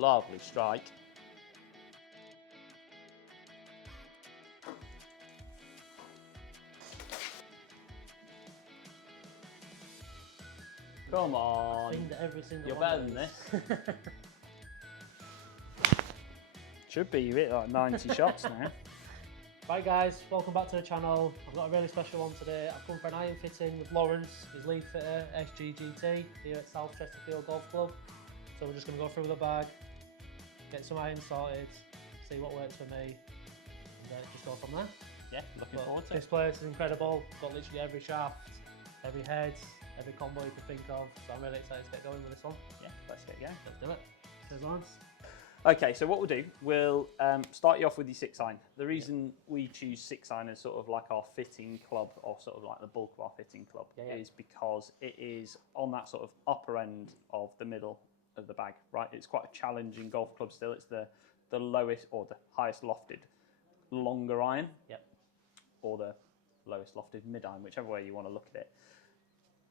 Lovely strike. Come on. Every single You're one better than this. Should be, you hit like 90 shots now. Right guys, welcome back to the channel. I've got a really special one today. I've come for an iron fitting with Laurence, his lead fitter, SGGT, here at South Chesterfield Golf Club. So we're just going to go through the bag, get some irons sorted, see what works for me, and just go from there. Yeah, looking forward to it. This place is incredible. It's got literally every shaft, every head, every combo you could think of. So I'm really excited to get going with this one. Yeah, let's get going. Let's do it. Cheers, Laurence. Okay, so what we'll do, we'll start you off with your 6-iron. The reason we choose 6-iron as sort of like our fitting club, or sort of like the bulk of our fitting club, is because it is on that sort of upper end of the middle of the bag, right? It's quite a challenging golf club still. It's the lowest or the highest lofted longer iron, or the lowest lofted mid-iron, whichever way you want to look at it.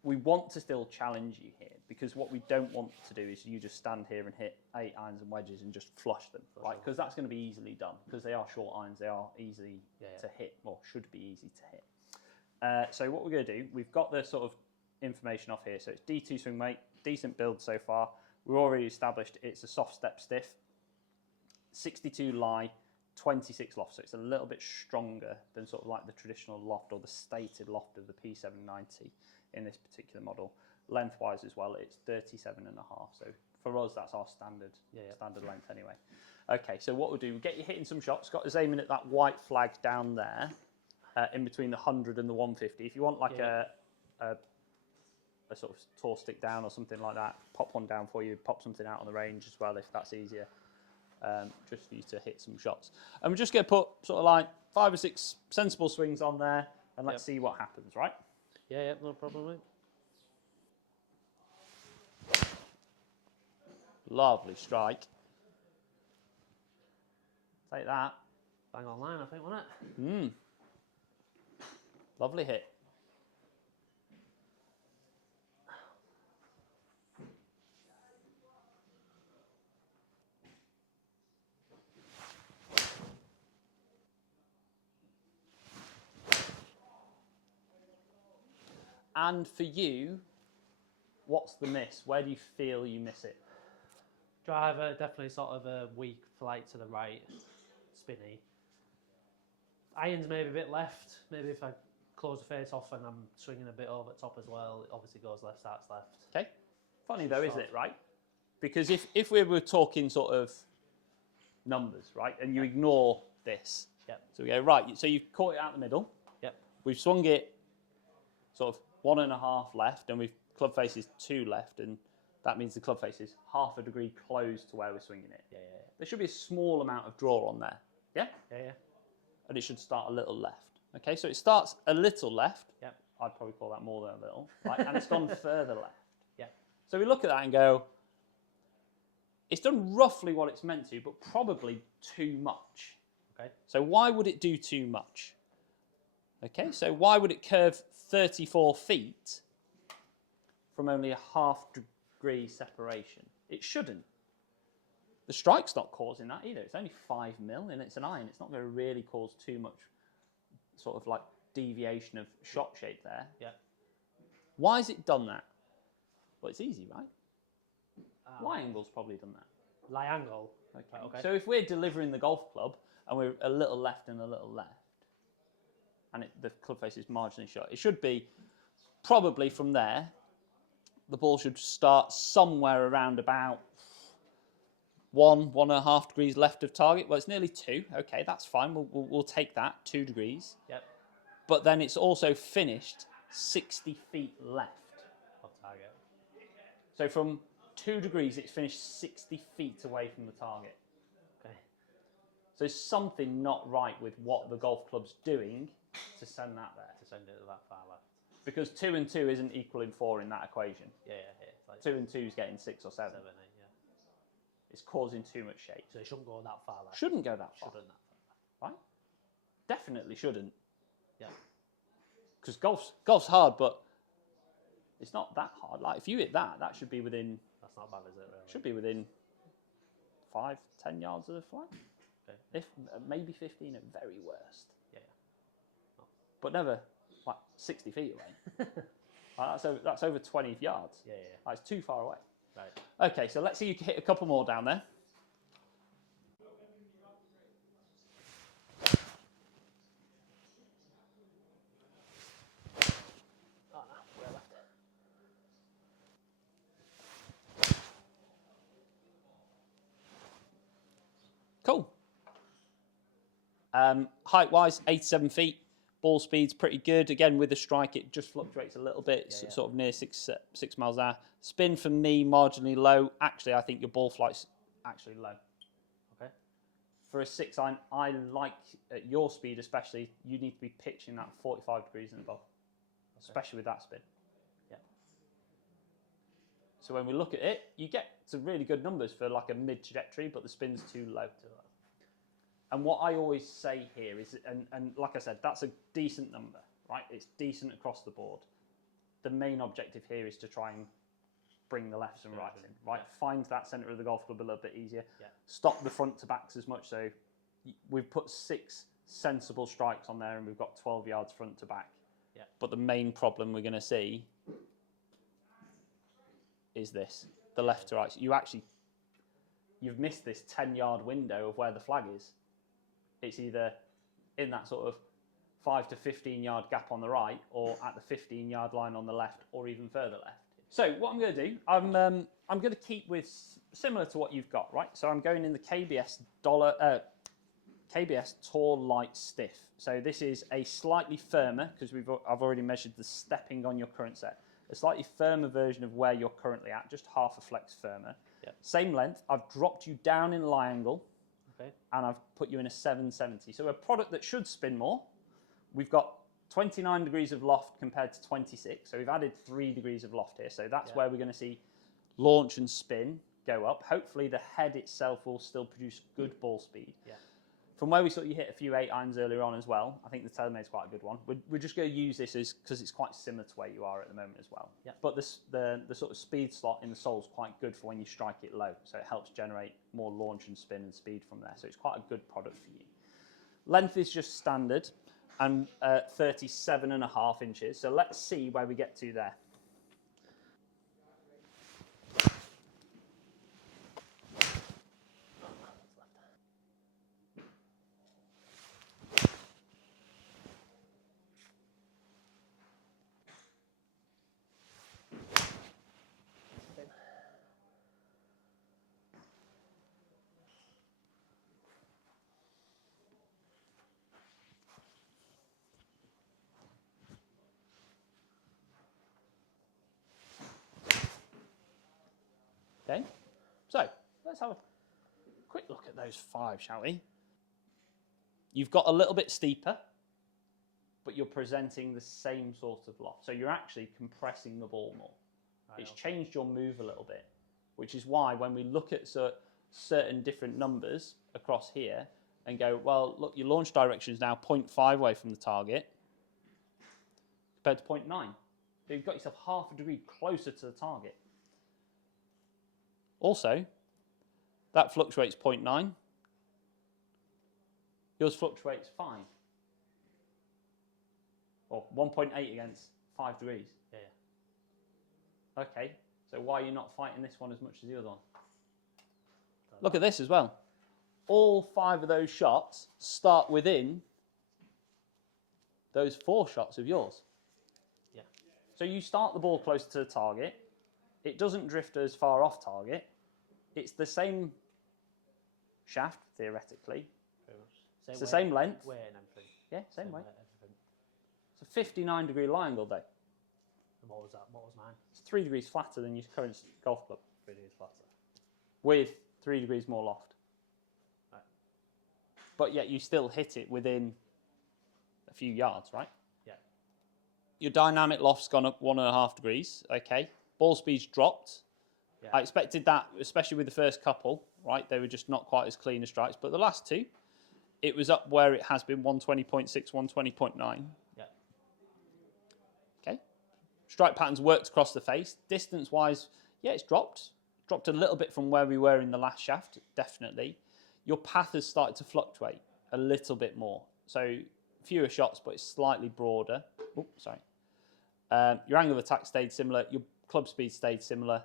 We want to still challenge you here, because what we don't want to do is you just stand here and hit 8 irons and wedges and just flush them, right? Because that's going to be easily done, because they are short irons, they are easy to hit, or should be easy to hit. So what we're going to do, we've got the sort of information off here. So it's D2 swing weight, decent build so far. We've already established it's a soft step stiff, 62 lie, 26 loft, so it's a little bit stronger than sort of like the traditional loft or the stated loft of the P790 in this particular model. Lengthwise as well, it's 37.5. So for us, that's our standard standard length anyway. Okay, so what we'll do, we'll get you hitting some shots. Got us aiming at that white flag down there, in between the 100 and the 150. If you want like a sort of tour stick down or something like that, pop one down for you, pop something out on the range as well if that's easier. Just for you to hit some shots. And we're just going to put sort of like 5 or 6 sensible swings on there, and let's see what happens, right? Yeah, no problem, mate. Lovely strike. Take that. Bang on line, I think, wasn't it? Lovely hit. And for you, what's the miss? Where do you feel you miss it? Driver, definitely sort of a weak flight to the right, spinny. Irons maybe a bit left. Maybe if I close the face off and I'm swinging a bit over the top as well, it obviously goes left, starts left. Okay. Funny though, isn't it, right? Because if we were talking sort of numbers, right, and you ignore this. So we go, right, so you've caught it out the middle. We've swung it sort of 1.5 left, and we've club face is 2 left, and that means the club face is half a degree close to where we're swinging it. There should be a small amount of draw on there. Yeah? And it should start a little left. Okay, so it starts a little left. I'd probably call that more than a little. Right? And it's gone further left. So we look at that and go, it's done roughly what it's meant to, but probably too much. Okay. So why would it do too much? Okay, so why would it curve 34 feet from only a ½ degree separation? It shouldn't. The strike's not causing that either. It's only 5 mil and it's an iron. It's not going to really cause too much sort of like deviation of shot shape there. Why has it done that? Well, it's easy, right? Lie angle's probably done that. Lie angle? Okay. So if we're delivering the golf club and we're a little left and a little left, and the club face is marginally short, it should be probably from there, the ball should start somewhere around about 1.5 degrees left of target. Well, it's nearly 2. Okay, that's fine. We'll take that, 2 degrees. But then it's also finished 60 feet left of target. So from 2 degrees, it's finished 60 feet away from the target. Okay. So there's something not right with what the golf club's doing to send that there. To send it that far left. Because 2 and 2 isn't equaling 4 in that equation. It's like 2 and 2 is getting 6 or 7. 7, 8, It's causing too much shape. So it shouldn't go that far left. Shouldn't go that far. Shouldn't that far. Right? Definitely shouldn't. Because golf's hard, but it's not that hard. Like if you hit that, that should be within. That's not bad, is it? Really? Should be within 5, 10 yards of the flag. Okay. If maybe 15 at very worst. Yeah. Oh. But never like 60 feet away. That's over 20 yards. Yeah. That's too far away. Right. Okay, so let's see you can hit a couple more down there. Oh, no, we're left. Cool. Height-wise, 87 feet. Ball speed's pretty good. Again, with the strike, it just fluctuates a little bit, sort of near 6 miles an hour. Spin for me, marginally low. Actually, I think your ball flight's actually low. Okay. For a 6-iron, I like, at your speed especially, you need to be pitching that 45 degrees and above, especially with that spin. Yeah. So when we look at it, you get some really good numbers for like a mid-trajectory, but the spin's too low. And what I always say here is, and like I said, that's a decent number, right? It's decent across the board. The main objective here is to try and bring the lefts and rights in, right? Yeah. Find that centre of the golf club a little bit easier. Yeah. Stop the front to backs as much. So we've put 6 sensible strikes on there and we've got 12 yards front to back. Yeah. But the main problem we're going to see is this, the left to right. You've missed this 10-yard window of where the flag is. It's either in that sort of 5 to 15 yard gap on the right, or at the 15-yard line on the left, or even further left. So what I'm going to do, I'm going to keep with similar to what you've got, right? So I'm going in the KBS Tall Light Stiff. So this is a slightly firmer, because I've already measured the stepping on your current set. A slightly firmer version of where you're currently at, just half a flex firmer. Yep. Same length. I've dropped you down in lie angle. Okay. And I've put you in a 770. So a product that should spin more. We've got 29 degrees of loft compared to 26. So we've added 3 degrees of loft here. So that's where we're going to see launch and spin go up. Hopefully the head itself will still produce good ball speed. Yeah. From where we saw you hit a few 8-irons earlier on as well, I think the TaylorMade's quite a good one. We're just going to use this because it's quite similar to where you are at the moment as well. Yeah. But the sort of speed slot in the sole is quite good for when you strike it low. So it helps generate more launch and spin and speed from there. So it's quite a good product for you. Length is just standard and 37.5 inches. So let's see where we get to there. Okay, so let's have a quick look at those 5, shall we? You've got a little bit steeper, but you're presenting the same sort of loft. So you're actually compressing the ball more. Right, it's changed your move a little bit, which is why when we look at certain different numbers across here and go, well, look, your launch direction is now 0.5 away from the target compared to 0.9. So you've got yourself half a degree closer to the target. Also, that fluctuates 0.9. Yours fluctuates 5. Or 1.8 against 5 degrees. Yeah. Okay, so why are you not fighting this one as much as the other one? Look at this as well. All 5 of those shots start within those 4 shots of yours. Yeah. So you start the ball closer to the target. It doesn't drift as far off target. It's the same shaft, theoretically. It's the same length. Weight and everything. Yeah, same weight. It's a 59-degree lie angle, though. And what was that? What was mine? It's 3 degrees flatter than your current golf club. 3 degrees flatter. With 3 degrees more loft. Right. But yet you still hit it within a few yards, right? Yeah. Your dynamic loft's gone up 1.5 degrees, okay? Ball speed's dropped. Yeah. I expected that, especially with the first couple, right? They were just not quite as clean as strikes. But the last 2, it was up where it has been, 120.6, 120.9. Yeah. Okay. Strike patterns worked across the face. Distance-wise, yeah, it's dropped dropped a little bit from where we were in the last shaft, definitely. Your path has started to fluctuate a little bit more. So fewer shots, but it's slightly broader. Oh, sorry. Your angle of attack stayed similar. Your club speed stayed similar.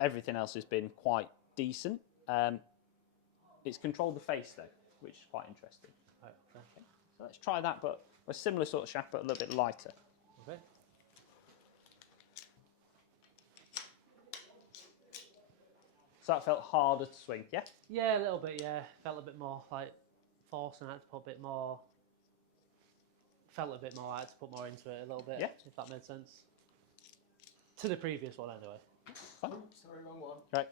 Everything else has been quite decent. It's controlled the face though, which is quite interesting. Right, okay. So let's try that, but a similar sort of shaft, but a little bit lighter. Okay. So that felt harder to swing, yeah? Yeah, a little bit, yeah. Felt a bit more like force, and I had to put a bit more. Felt a bit more, I had to put more into it a little bit, Yeah. if that made sense. To the previous one, anyway. Fine. Oh, sorry, wrong one. Right.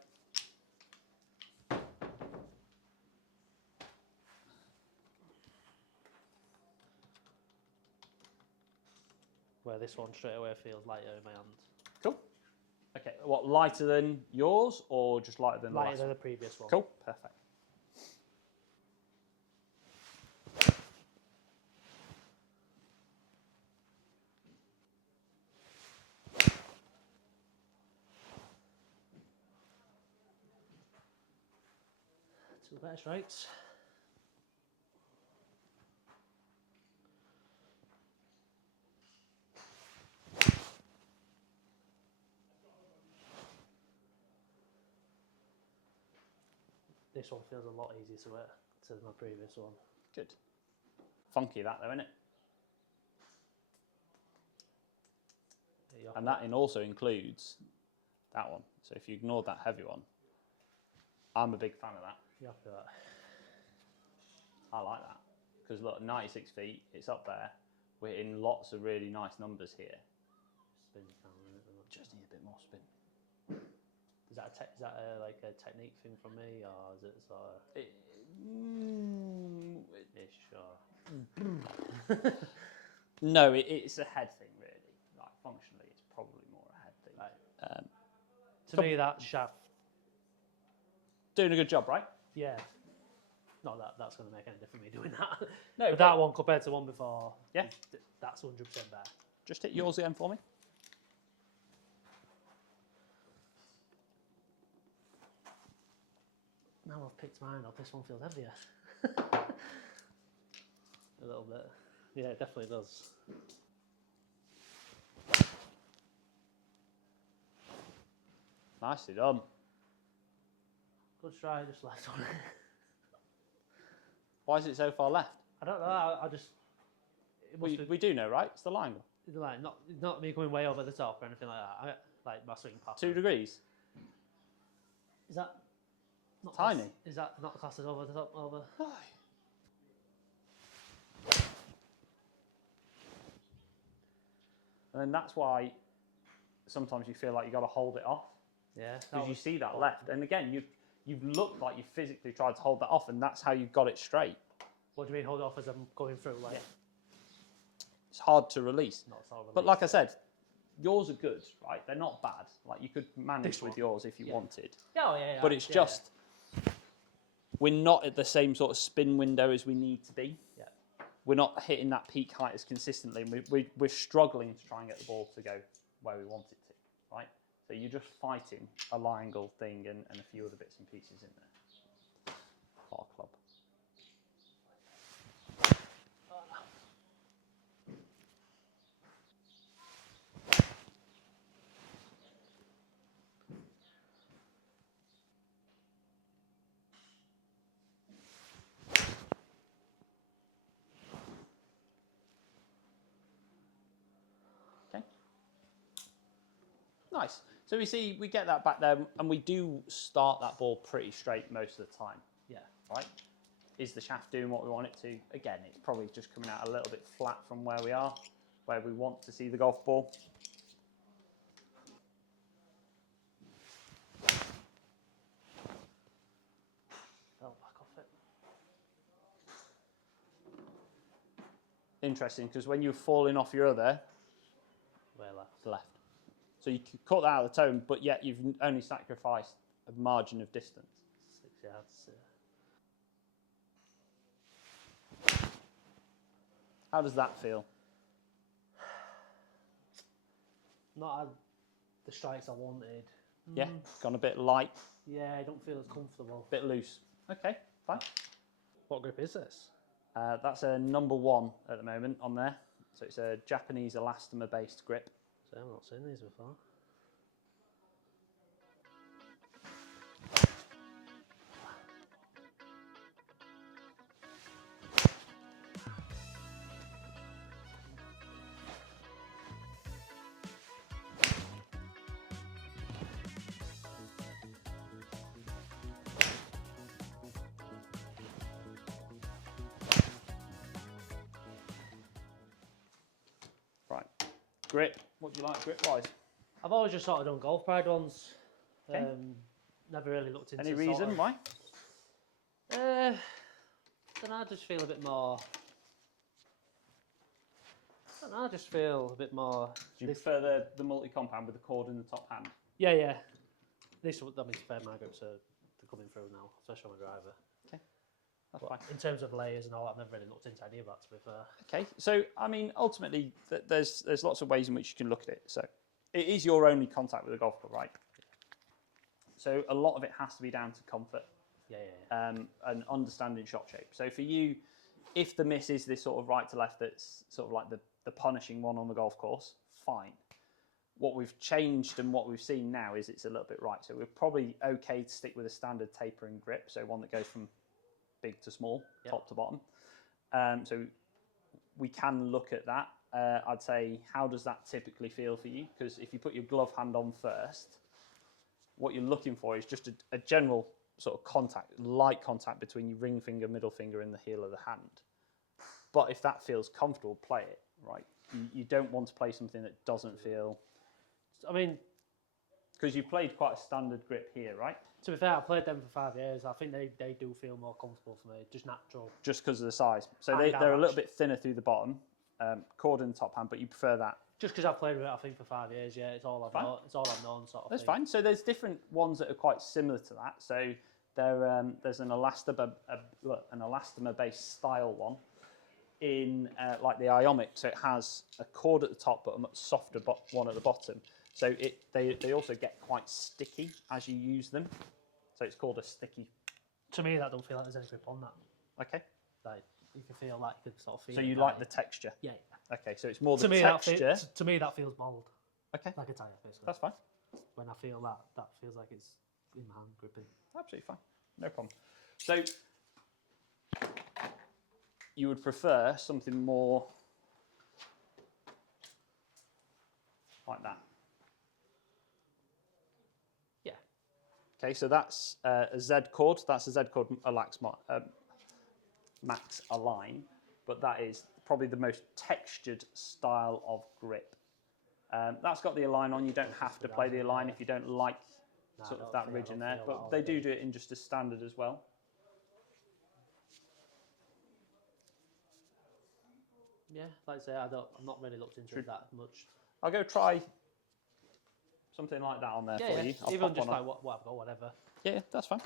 Where this one straight away feels lighter in my hand. Cool. Okay, what, lighter than yours or just lighter than the Lighter last than one? the previous one. Cool, perfect. Two better strikes. This one feels a lot easier to hit to my previous one. Good. Funky that though, isn't it? Yeah, And that also includes that one. So if you ignored that heavy one, I'm a big fan of that. you after that. I like that. Because look, 96 feet, it's up there. We're in lots of really nice numbers here. Spins down a little. Just need a bit more spin. Is that like a technique thing from me, or is it sort of? Sure. No, it's a head thing really. Like functionally, it's probably more a head thing. Right. To me, that shaft. Doing a good job, right? Yeah. Not that that's going to make any difference me doing that. No, but that one compared to one before. Yeah. That's 100% better. Just hit yours again for me. Now I've picked mine up, this one feels heavier. A little bit. Yeah, it definitely does. Nicely done. Good try, just left on it. Why is it so far left? I don't know, I just... It must We do know, right? It's the line. be like, not me going way over the top or anything like that. Like my swing path. 2 degrees. Is that... Not Tiny. Is that not classed as over the top? Over? And then that's why sometimes you feel like you've got to hold it off. Yeah. Because you see that left. And again, you've looked like you physically tried to hold that off, and that's how you've got it straight. What do you mean hold off as I'm going through? Like, Yeah. It's hard to release. not so But like I said, yours are good, right? They're not bad. Like you could manage This with one. yours if you Yeah. wanted. Yeah, yeah. But it's just, we're not at the same sort of spin window as we need to be. Yeah. We're not hitting that peak height as consistently. And we're struggling to try and get the ball to go where we want it to, right? So you're just fighting a lie angle thing and a few other bits and pieces in there. Our club. Okay. Nice. So we get that back there, and we do start that ball pretty straight most of the time. Yeah. Right? Is the shaft doing what we want it to? Again, it's probably just coming out a little bit flat from where we are, where we want to see the golf ball. Fell back off it. Interesting, because when you're falling off your other, Way left. left. So you could cut that out of the tone, but yet you've only sacrificed a margin of distance. 6 yards. How does that feel? Not had the strikes I wanted. Yeah, gone a bit light. Yeah, I don't feel as comfortable. Bit loose. Okay, fine. What grip is this? That's a number 1 at the moment on there. So it's a Japanese elastomer based grip. So I've not seen these before. Right. Grip. What do you like grip wise? I've always just sort of done golf pride ones. Okay. Never really looked into Any reason why? Then I just feel a bit more. I just feel a bit more. Do you prefer the multi-compound with the cord in the top hand? Yeah, yeah. This that means fair my grips are coming through now, especially on my driver. Okay, that's But fine. in terms of layers and all, I've never really looked into any of that, to be fair. Okay, so I mean, ultimately, there's lots of ways in which you can look at it. So it is your only contact with a golf club, right? So a lot of it has to be down to comfort. Yeah. And understanding shot shape. So for you, if the miss is this sort of right to left that's sort of like the punishing one on the golf course, fine. What we've changed and what we've seen now is it's a little bit right. So we're probably okay to stick with a standard tapering grip, so one that goes from big to small, top to bottom. So we can look at that. I'd say, how does that typically feel for you? Because if you put your glove hand on first, what you're looking for is just a general sort of contact, light contact between your ring finger, middle finger and the heel of the hand. But if that feels comfortable, play it, right? You don't want to play something that doesn't feel... I mean... Because you played quite a standard grip here, right? To be fair, I played them for 5 years. I think they do feel more comfortable for me, just natural. Just because of the size. So they're a little bit thinner through the bottom, cord in the top hand, but you prefer that. Just because I've played with it, I think, for 5 years, yeah, it's all I've known, sort of That's thing. fine. So there's different ones that are quite similar to that. So there's an elastomer-based style one in like the Iomic. So it has a cord at the top, but a much softer one at the bottom. So they also get quite sticky as you use them. So it's called a sticky. To me, that don't feel like there's any grip on that. Okay. Like you can feel like you can sort of feel. So you like the texture? Yeah. Okay, so it's more the to me, texture. To me, that feels mould. Okay. Like a tyre, basically. That's fine. When I feel that, that feels like it's in my hand gripping. Absolutely fine. No problem. So you would prefer something more like that? Yeah. Okay, so that's a Z cord. That's a Z cord Max Align, but that is probably the most textured style of grip. That's got the Align on. You don't have to play the Align if you don't like sort of that ridge in there, but they do it in just a standard as well. Yeah, like I say, I'm not really looked into it that much. I'll go try something like that on there for you. I'll even just like what I've got, whatever. Yeah, that's fine.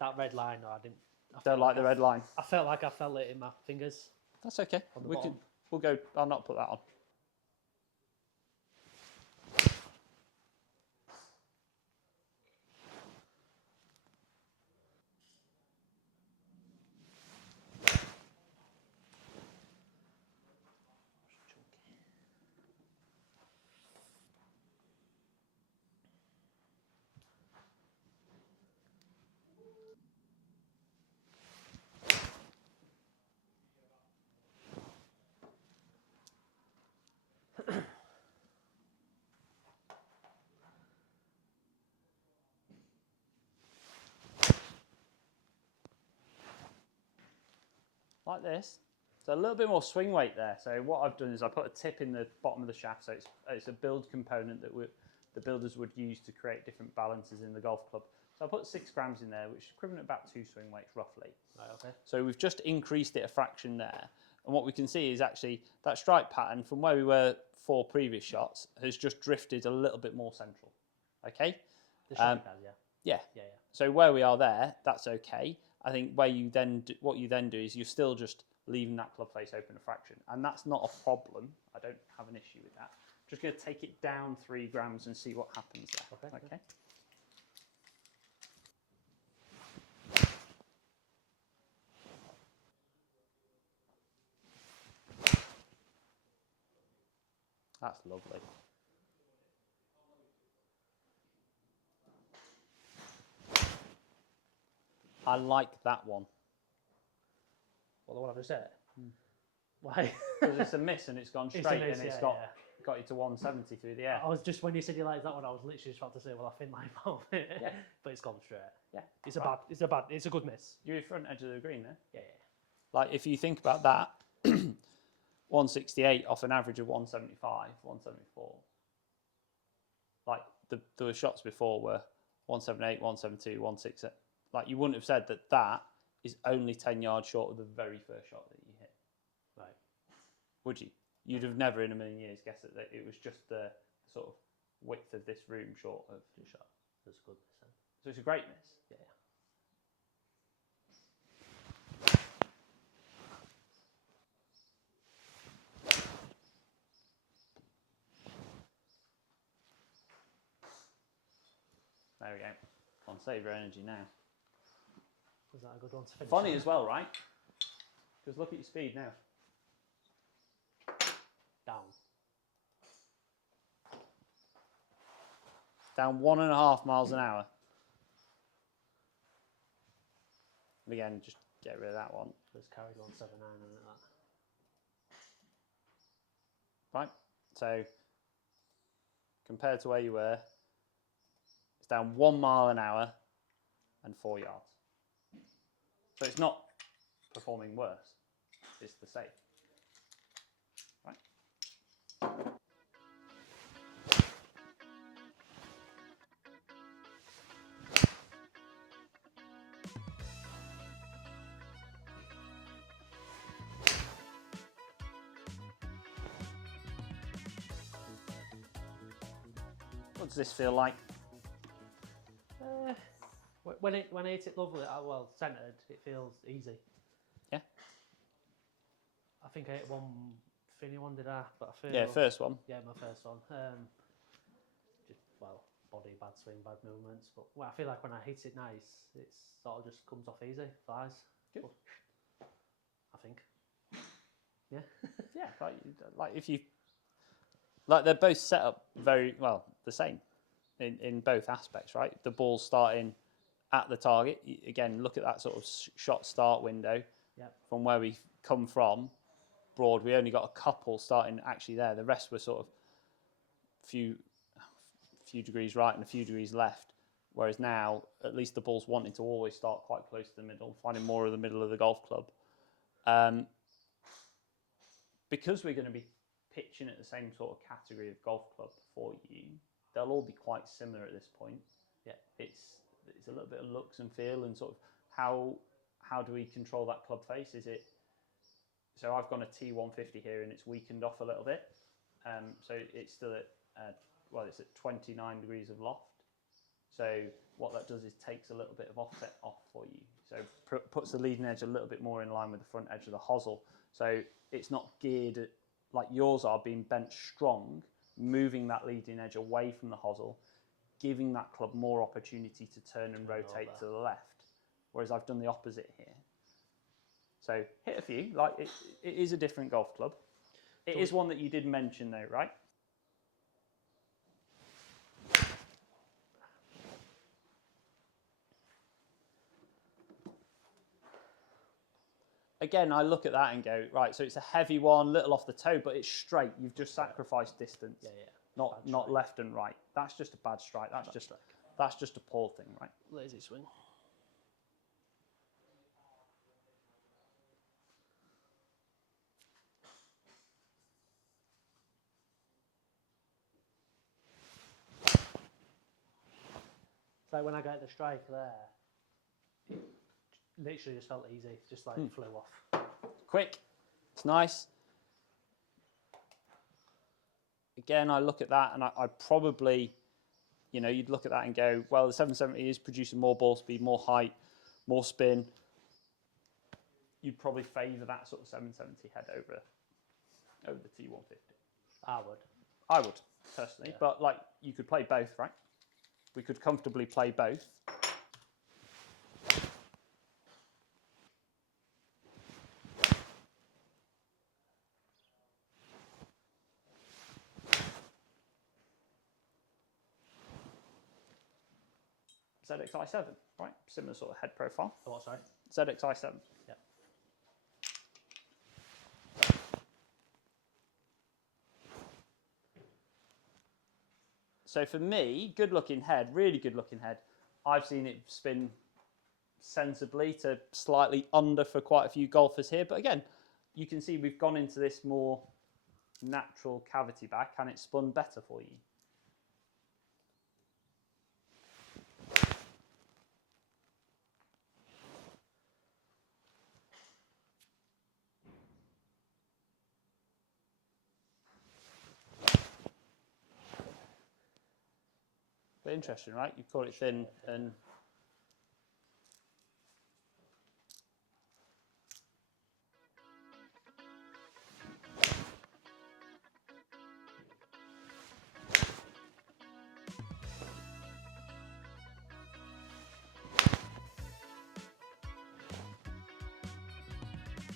That red line, no, I didn't. Don't like the red line. I felt like I felt it in my fingers. That's okay. We'll go. I'll not put that on. Like this. So a little bit more swing weight there. So what I've done is I put a tip in the bottom of the shaft. So it's a build component that the builders would use to create different balances in the golf club. So I put 6 grams in there, which is equivalent to about 2 swing weights roughly. Right, okay. So we've just increased it a fraction there. And what we can see is actually that stripe pattern from where we were 4 previous shots has just drifted a little bit more central. Okay? The stripe has, yeah. Yeah. So where we are there, that's okay. I think what you then do is you're still just leaving that club face open a fraction, and that's not a problem. I don't have an issue with that. Just going to take it down 3 grams and see what happens there. Okay. That's lovely. I like that one. Well, the one I've just said. Why? Because it's a miss and it's gone straight miss, and it's yeah, got you to 170 through the air. I was just, when you said you liked that one, I was literally just about to say, well, I think my fault. Yeah. But it's gone straight. Yeah. It's a good miss. You're front edge of the green there. Yeah. Like if you think about that, 168 off an average of 175, 174. Like the shots before were 178, 172, 168. Like you wouldn't have said that is only 10 yards short of the very first shot that you hit. Right. Would you? You'd have never in a million years guessed that it was just the sort of width of this room short of the shot. That's a good miss then. So it's a great miss. Yeah. There we go. On save your energy now. Was that a good one to finish? Funny as well, right? Because look at your speed now. Down 1.5 miles an hour. And again, just get rid of that one. Let's carry on 7.9 on that. Right, so compared to where you were, it's down 1 mile an hour and 4 yards. So it's not performing worse, it's the same. Right? What does this feel like? When I hit it lovely, well, centred, it feels easy. Yeah. I think I hit one thinny one, did I? But I feel, Yeah, first one. Yeah, my first one. Just, well, body, bad swing, bad movements. But well, I feel like when I hit it nice, it sort of just comes off easy, flies. Good. I think. Yeah. Yeah, like if you, like they're both set up very well, the same in both aspects, right? The ball's starting at the target. Again, look at that sort of shot start window. Yep. From where we come from, broad, we only got a couple starting actually there. The rest were sort of few degrees right and a few degrees left. Whereas now, at least the ball's wanting to always start quite close to the middle, finding more of the middle of the golf club. Because we're going to be pitching at the same sort of category of golf club for you, they'll all be quite similar at this point. Yeah, it's a little bit of looks and feel and sort of how do we control that club face? Is it, so I've gone a T150 here and it's weakened off a little bit. So it's still at, well, it's at 29 degrees of loft. So what that does is takes a little bit of offset off for you. So puts the leading edge a little bit more in line with the front edge of the hosel. So it's not geared at, like yours are, being bent strong, moving that leading edge away from the hosel, giving that club more opportunity to turn and rotate to the left. Whereas I've done the opposite here. So hit a few, like it is a different golf club. It is one that you did mention though, right? Again, I look at that and go, right, so it's a heavy one, little off the toe, but it's straight. You've just sacrificed distance. Yeah, yeah. Not left and right. That's just a bad strike. That's just a poor thing, right? Lazy swing. It's like when I got the strike there, it literally just felt easy, just like flew off. Quick, it's nice. Again, I look at that and I probably, you know, you'd look at that and go, well, the 770 is producing more ball speed, more height, more spin. You'd probably favour that sort of 770 head over the T150. I would, personally. Yeah. But, like, you could play both, right? We could comfortably play both. ZXi7, right? Similar sort of head profile. Oh, what, sorry? ZXi7. Yeah. So for me, good looking head, really good looking head. I've seen it spin sensibly to slightly under for quite a few golfers here. But again, you can see we've gone into this more natural cavity back and it's spun better for you. But interesting, right? You call it thin and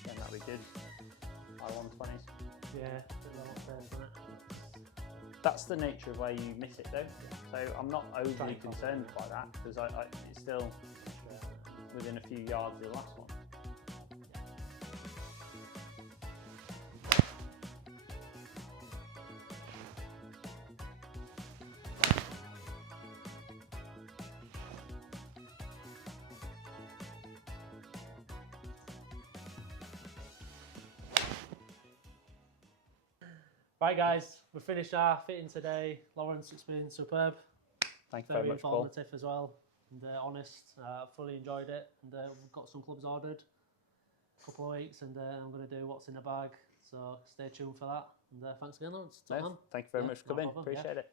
yeah, that'd be good. I-120s. Yeah, isn't it? That's the nature of where you miss it though. So I'm not overly concerned by that because it's still within a few yards of the last one. Right, guys, we've finished our fitting today. Laurence, it's been superb. Thank you very much, Paul. Informative as well and honest. Fully enjoyed it, and we've got some clubs ordered. A couple of weeks, and I'm going to do what's in the bag. So stay tuned for that. And thanks again, Laurence. No, thank you very much for coming. Appreciate it.